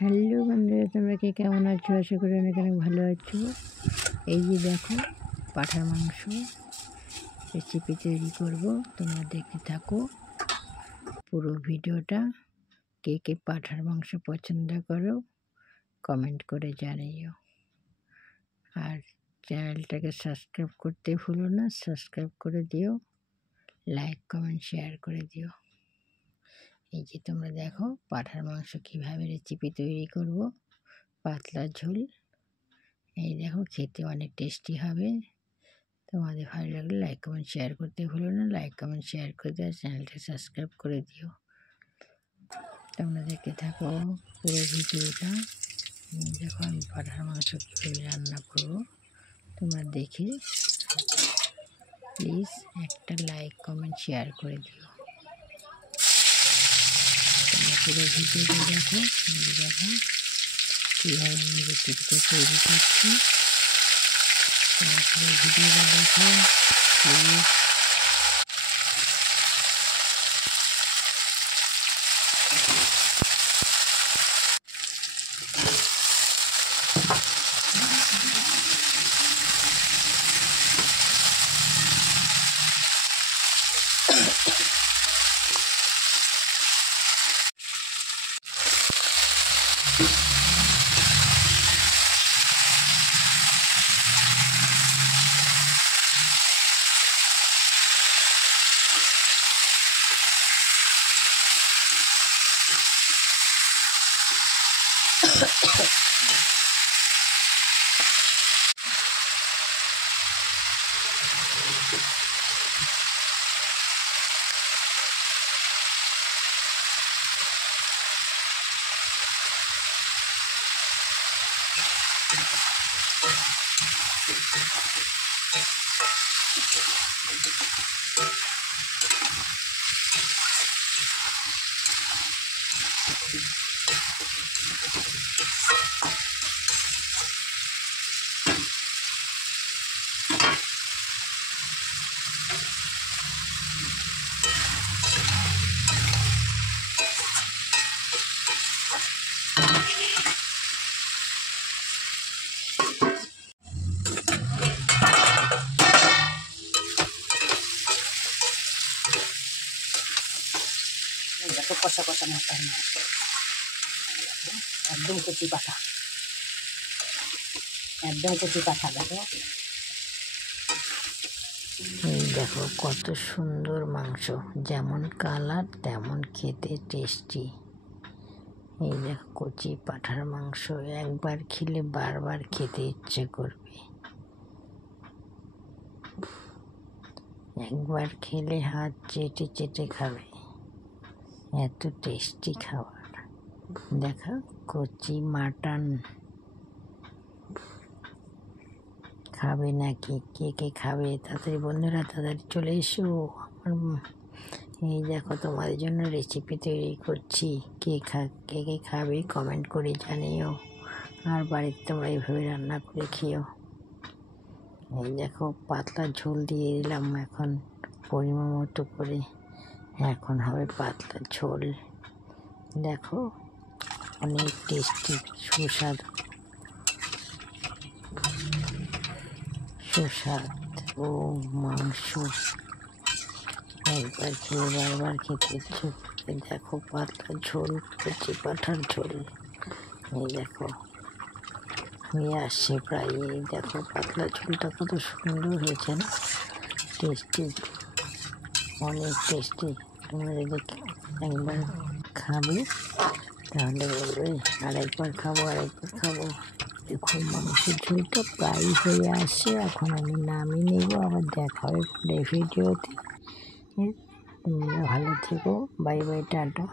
Hello বন্ধুরা, তোমরা কে কেমন আছো? আশা করি অনেক অনেক ভালো আছো। এই যে দেখো পাঁঠার মাংস রেসিপি তৈরি করব, তোমরা দেখতে থাকো পুরো ভিডিওটা। কে কে পাঁঠার মাংস পছন্দ করো কমেন্ট করে জানিও, আর চ্যানেলটাকে সাবস্ক্রাইব করতে ভুলো না, সাবস্ক্রাইব করে দিও, লাইক কমেন্ট শেয়ার করে দিও। এই যে তোমরা দেখো পাঁঠার মাংস কীভাবে রেসিপি তৈরি করব, পাতলা ঝোল। এই দেখো খেতে অনেক টেস্টি হবে। তোমাদের ভালো লাগলে লাইক কমেন্ট শেয়ার করতে ভুলো না, লাইক কমেন্ট শেয়ার করে দিও, চ্যানেলটা সাবস্ক্রাইব করে দিও। তোমরা দেখতে থাকো পুরো ভিডিওটা। দেখো আমি পাঁঠার মাংস কীভাবে রান্না করবো তোমরা দেখে প্লিজ একটা লাইক কমেন্ট শেয়ার করে দিও। তোমরা পুরো ভিডিওটা দেখো, দেখো কীভাবে আমি রেসিপিটা তৈরি করছি। তোমরা পুরো ভিডিওটা দেখো প্লিজ। দেখো কষা কষা মশলা একদম কচি পাঠা, একদম কচি পাঠা। দেখো এই দেখো কত সুন্দর মাংস, যেমন কালার তেমন খেতে টেস্টি। এই দেখো কচি পাঠার মাংস, একবার খেলে বারবার খেতে ইচ্ছে করবে। একবার খেলে হাত চেটে চেটে খাবে, এত টেস্টি খাবার। দেখো কচি মাটন খাবে নাকি, কে কে খাবে তাড়াতাড়ি বন্ধুরা, তাড়াতাড়ি চলে এসো আমার। এই দেখো তোমাদের জন্য রেসিপি তৈরি করছি, কে কে খাবে কমেন্ট করে জানিও, আর বাড়িতে তোমরা এইভাবে রান্না করে খেও। এই দেখো পাতলা ঝোল দিয়ে দিলাম এখন পরিমাণ মতো করে, এখন হবে পাতলা ঝোল। দেখো অনেক টেস্টি সুস্বাদু ও মাংস, একবার খেলে বারবার খেতে ইচ্ছে করে। দেখো পাতলা ঝোল, কচি পাঠার ঝোল। এই দেখো হয়ে আসছে প্রায়। এই দেখো পাতলা ঝোলটা কত সুন্দর হয়েছে না, টেস্টি, অনেক টেস্টি। তোমরা যদি একবার খাবে তাহলে বলবে আরেকবার খাবো, আরেকবার খাবো। দেখুন মাংসের ঝোলটা প্রায় হয়ে আসে, এখন আমি নামিয়ে নেব। আবার দেখা হবে পরে ভিডিওতে। তোমরা ভালো থেকো, বাই বাই, টাটা।